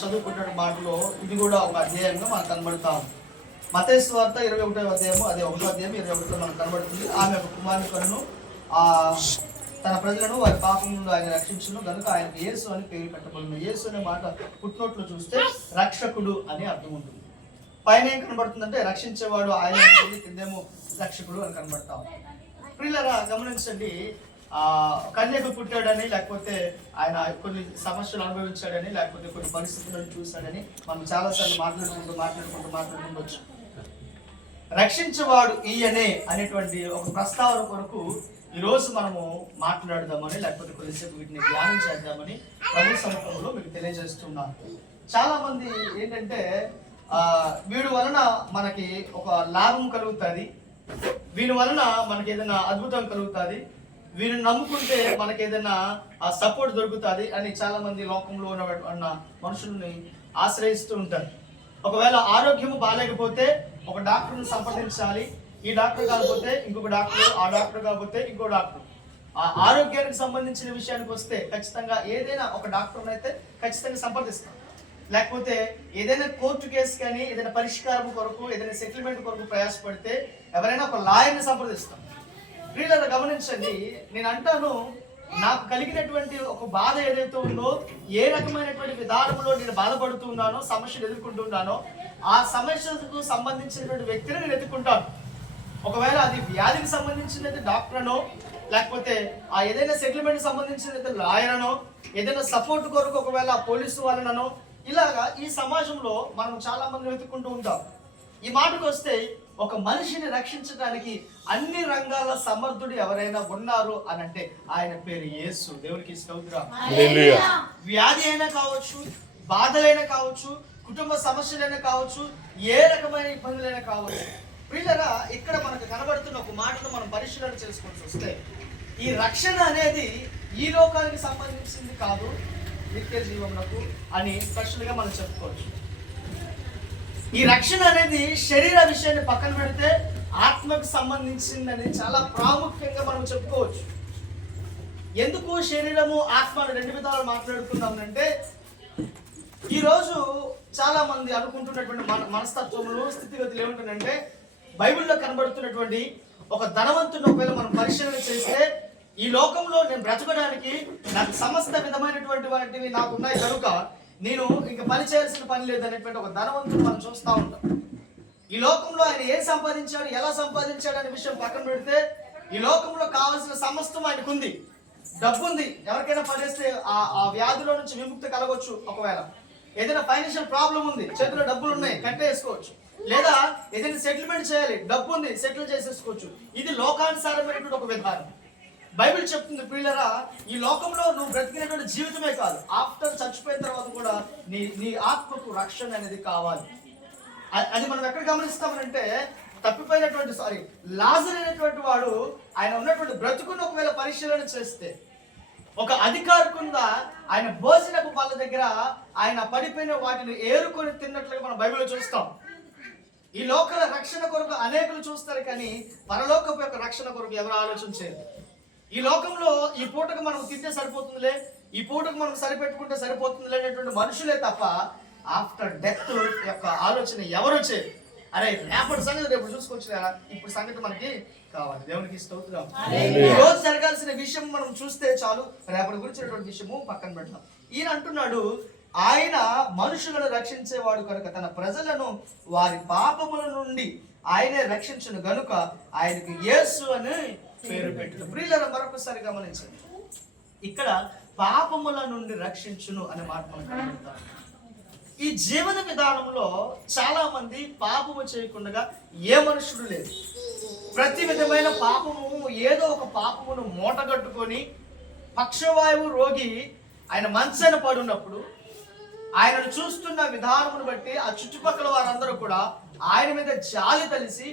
చదువుకున్న మాటలో ఇది కూడా ఒక అధ్యాయంగా మనకు కనబడతాం. మత్తయి సువార్త 21వ అధ్యాయము, అదే 1వ అధ్యాయం 21లో మనకు కనబడుతుంది. ఆమె ఒక కుమారుని కనును తన ప్రజలను వారి పాపం నుండి ఆయన రక్షించును గనుక ఆయనకు యేసు అని పేరు పెట్టబడింది. యేసు అనే మాట పుట్టినోట్లు చూస్తే రక్షకుడు అని అర్థం ఉంటుంది. పైన ఏం కనబడుతుందంటే రక్షించేవాడు ఆయన, కిందేమో రక్షకుడు అని కనబడతాం. ప్రియులారా గమనించండి, కన్యకు పుట్టాడని, లేకపోతే ఆయన కొన్ని సమస్యలు అనుభవించాడని, లేకపోతే కొన్ని పరిస్థితులను చూశాడని మనం చాలాసార్లు మాట్లాడుకుంటూ రక్షించేవాడు ఈయనే అనేటువంటి ఒక ప్రస్తావన కొరకు ఈరోజు మనము మాట్లాడదామని, లేకపోతే కొద్దిసేపు వీటిని ధ్యానం చేద్దామని ప్రభు సముఖంలో మీకు తెలియజేస్తున్నాను. చాలా మంది ఏంటంటే వీడి వలన మనకి ఒక లాభం కలుగుతుంది, వీడి వలన మనకి ఏదైనా అద్భుతం కలుగుతుంది, వీరిని నమ్ముకుంటే మనకి ఏదైనా సపోర్ట్ దొరుకుతుంది అని చాలా మంది లోకంలో ఉన్న మనుషుల్ని ఆశ్రయిస్తూ ఉంటారు. ఒకవేళ ఆరోగ్యము బాగాలేకపోతే ఒక డాక్టర్ని సంప్రదించాలి, ఈ డాక్టర్ కాకపోతే ఇంకొక డాక్టర్, ఆ డాక్టర్ కాకపోతే ఇంకో డాక్టర్. ఆ ఆరోగ్యానికి సంబంధించిన విషయానికి వస్తే ఖచ్చితంగా ఏదైనా ఒక డాక్టర్ని అయితే ఖచ్చితంగా సంప్రదిస్తాం. లేకపోతే ఏదైనా కోర్టు కేసు కానీ, ఏదైనా పరిష్కారం కొరకు, ఏదైనా సెటిల్మెంట్ కొరకు ప్రయాసపడితే ఎవరైనా ఒక లాయర్ని సంప్రదిస్తాం. ప్రియులారా గమనించండి, నేను అంటాను, నాకు కలిగినటువంటి ఒక బాధ ఏదైతే ఉందో, ఏ రకమైనటువంటి విధానంలో నేను బాధపడుతూ ఉన్నానో, సమస్యలు ఎదుర్కొంటున్నానో, ఆ సమస్యకు సంబంధించినటువంటి వ్యక్తిని నేను ఎదుర్కొంటాను. ఒకవేళ అది వ్యాధికి సంబంధించినది డాక్టర్ అనో, లేకపోతే ఆ ఏదైనా సెటిల్మెంట్ సంబంధించినది లాయర్ అనో, ఏదైనా సపోర్ట్ కొరకు ఒకవేళ పోలీసు వాళ్ళనో, ఇలాగా ఈ సమాజంలో మనం చాలా మంది వెతుక్కుంటూ ఉంటాం. ఈ మాటకు వస్తే ఒక మనిషిని రక్షించడానికి అన్ని రంగాల సమర్థుడు ఎవరైనా ఉన్నారు అని అంటే ఆయన పేరు యేసు. దేవునికి స్తోత్రం. వ్యాధి అయినా కావచ్చు, బాధలైనా కావచ్చు, కుటుంబ సమస్యలైనా కావచ్చు, ఏ రకమైన ఇబ్బందులైనా కావచ్చు. ప్రియులారా ఇక్కడ మనకు కనబడుతున్న ఒక మాటను మనం పరిశీలన చేసుకోవాల్సి వస్తే, ఈ రక్షణ అనేది ఈ లోకానికి సంబంధించింది కాదు, నిత్య జీవమునకు అని స్పెషల్గా మనం చెప్పుకోవచ్చు. ఈ రక్షణ అనేది శరీర విషయాన్ని పక్కన పెడితే ఆత్మకు సంబంధించిందని చాలా ప్రాముఖ్యంగా మనం చెప్పుకోవచ్చు. ఎందుకు శరీరము ఆత్మ రెండు విధాలు మాట్లాడుకుందామంటే, ఈరోజు చాలా మంది అనుకుంటున్నటువంటి మనస్తత్వములు, స్థితిగతులు ఏమిటంటే, బైబిల్లో కనబడుతున్నటువంటి ఒక ధనవంతుని ఒకవేళ మనం పరిశీలన చేస్తే, ఈ లోకంలో నేను బ్రతకడానికి నాకు సమస్త విధమైనటువంటి వాటివి నాకు ఉన్నాయి కనుక నేను ఇంక పని చేయాల్సిన పని లేదనేటువంటి ఒక ధనవంతుడు మనం చూస్తూ ఉంటాం. ఈ లోకంలో ఆయన ఏం సంపాదించాడు, ఎలా సంపాదించాడు అనే విషయం పక్కన పెడితే, ఈ లోకంలో కావాల్సిన సమస్తం ఆయనకు ఉంది, డబ్బు ఉంది. ఎవరికైనా పనిచేస్తే ఆ వ్యాధిలో నుంచి విముక్తి కలగవచ్చు. ఒకవేళ ఏదైనా ఫైనాన్షియల్ ప్రాబ్లం ఉంది, చేతిలో డబ్బులు ఉన్నాయి, కట్టేసుకోవచ్చు. లేదా ఏదైనా సెటిల్మెంట్ చేయాలి, డబ్బు ఉంది, సెటిల్ చేసేసుకోవచ్చు. ఇది లోకానుసారమైనటువంటి ఒక విధానం. బైబిల్ చెప్తుంది ప్రియులారా, ఈ లోకంలో నువ్వు బ్రతికినటువంటి జీవితమే కాదు, ఆఫ్టర్ చచ్చిపోయిన తర్వాత కూడా నీ ఆత్మకు రక్షణ అనేది కావాలి. అది మనం ఎక్కడ గమనిస్తామనంటే, తప్పిపోయినటువంటి లాజరు అనేటువంటి వాడు ఆయన ఉన్నటువంటి బ్రతుకును ఒకవేళ పరిశీలన చేస్తే, ఒక అధికారికుండా ఆయన భోజనపు వాళ్ళ దగ్గర ఆయన పడిపోయిన వాటిని ఏరుకొని తిన్నట్లుగా మనం బైబిల్లో చూస్తాం. ఈ లోక రక్షణ కొరకు అనేకులు చూస్తారు, కానీ పరలోకపు యొక్క రక్షణ కొరకు ఎవరు ఆలోచించేది. ఈ లోకంలో ఈ పూటకు మనం తింటే సరిపోతుందిలే, ఈ పూటకు మనం సరిపెట్టుకుంటే సరిపోతుందిలే అనేటువంటి మనుషులే తప్ప ఆఫ్టర్ డెత్ యొక్క ఆలోచన ఎవరు చేయరు. అరే రేపటి సంగతి రేపు చూసుకొచ్చిన, ఇప్పుడు సంగతి మనకి కావాలి. దేవునికి స్తోత్రం. ఈ రోజు జరగాల్సిన విషయం మనం చూస్తే చాలు, రేపటి గురించినటువంటి విషయము పక్కన పెడతాం. ఈయన అంటున్నాడు, ఆయన మనుషులను రక్షించేవాడు కనుక తన ప్రజలను వారి పాపముల నుండి ఆయనే రక్షించును గనుక ఆయనకు యేసు అని పేరు పెట్టు. ప్రియులారా మరొకసారి గమనించండి, ఇక్కడ పాపముల నుండి రక్షించును అనే మాట మనం కనబడతాం. ఈ జీవన విధానంలో చాలా మంది పాపము చేయకుండా ఏ మనుషుడు లేదు. ప్రతి విధమైన పాపము, ఏదో ఒక పాపమును మూటగట్టుకొని, పక్షవాయువు రోగి ఆయన మంచాన పడున్నప్పుడు ఆయనను చూస్తున్న విధానమును బట్టి ఆ చుట్టుపక్కల వారందరూ కూడా ఆయన మీద జాలి తలిసి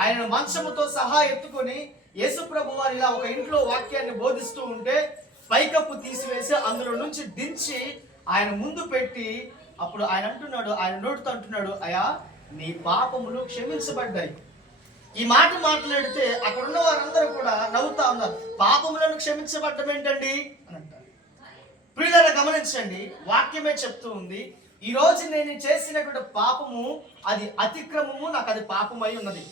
ఆయనను మంచముతో సహా ఎత్తుకొని యేసుప్రభు వారు ఇలా ఒక ఇంట్లో వాక్యాన్ని బోధిస్తూ ఉంటే పైకప్పు తీసివేసి అందులో నుంచి దించి ఆయన ముందు పెట్టి, అప్పుడు ఆయన అంటున్నాడు, ఆయన నోటితో అంటున్నాడు, అయ్యా నీ పాపములు క్షమించబడ్డాయి. ఈ మాట మాట్లాడితే అక్కడ ఉన్న వారందరూ కూడా నవ్వుతా ఉన్నారు. పాపములను క్షమించబడ్డం ఏంటండి అని అంటారు. ప్రియులారా గమనించండి, వాక్యమే చెప్తూ ఉంది, ఈ రోజు నేను చేసినటువంటి పాపము అది అతిక్రమము, నాకు అది పాపమై ఉన్నది.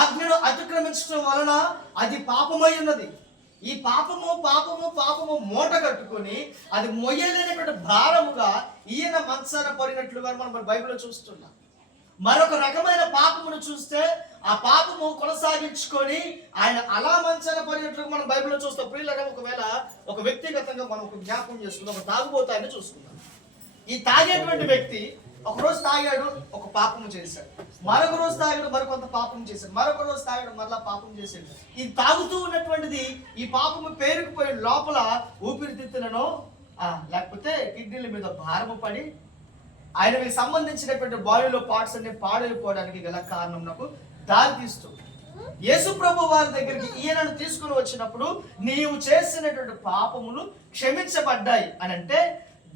ఆజ్ఞను అతిక్రమించడం వలన అది పాపమై ఉన్నది. ఈ పాపము పాపము పాపము మూట కట్టుకొని అది మొయ్యలేనటువంటి భారముగా ఈయన మంచాన పడినట్లుగా మనం బైబిల్లో చూస్తున్నాం. మరొక రకమైన పాపమును చూస్తే ఆ పాపము కొనసాగించుకొని ఆయన అలా మంచాన పడినట్లుగా మనం బైబిల్లో చూస్తాం. ప్రియులారా, ఒకవేళ ఒక వ్యక్తిగతంగా మనం ఒక జ్ఞాపకం చేసుకుందాం, ఒక తాగుబోతాన్ని చూసుకుందాం. ఈ తాగేటువంటి వ్యక్తి ఒకరోజు తాగాడు, ఒక పాపము చేశాడు. మరొక రోజు తాగాడు, మరికొంత పాపం చేశాడు. మరొక రోజు తాగాడు, మరలా పాపం చేశాడు. ఈ తాగుతూ ఉన్నటువంటిది ఈ పాపము పేరుకుపోయి లోపల ఊపిరితిత్తులను లేకపోతే కిడ్నీల మీద భారము పడి ఆయనకి సంబంధించినటువంటి బాడీలో పార్ట్స్ అన్ని పాడైపోవడానికి గల కారణం నాకు దారి తీస్తుంది. యేసు ప్రభు వారి దగ్గరికి ఈయనను తీసుకుని వచ్చినప్పుడు నీవు చేసినటువంటి పాపములు క్షమించబడ్డాయి అని అంటే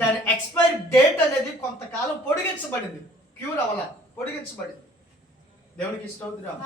దాని ఎక్స్పైరీ డేట్ అనేది కొంతకాలం పొడిగించబడింది, క్యూర్ అవ్వాల, పొడిగించబడింది. దేవునికి స్తోత్రం.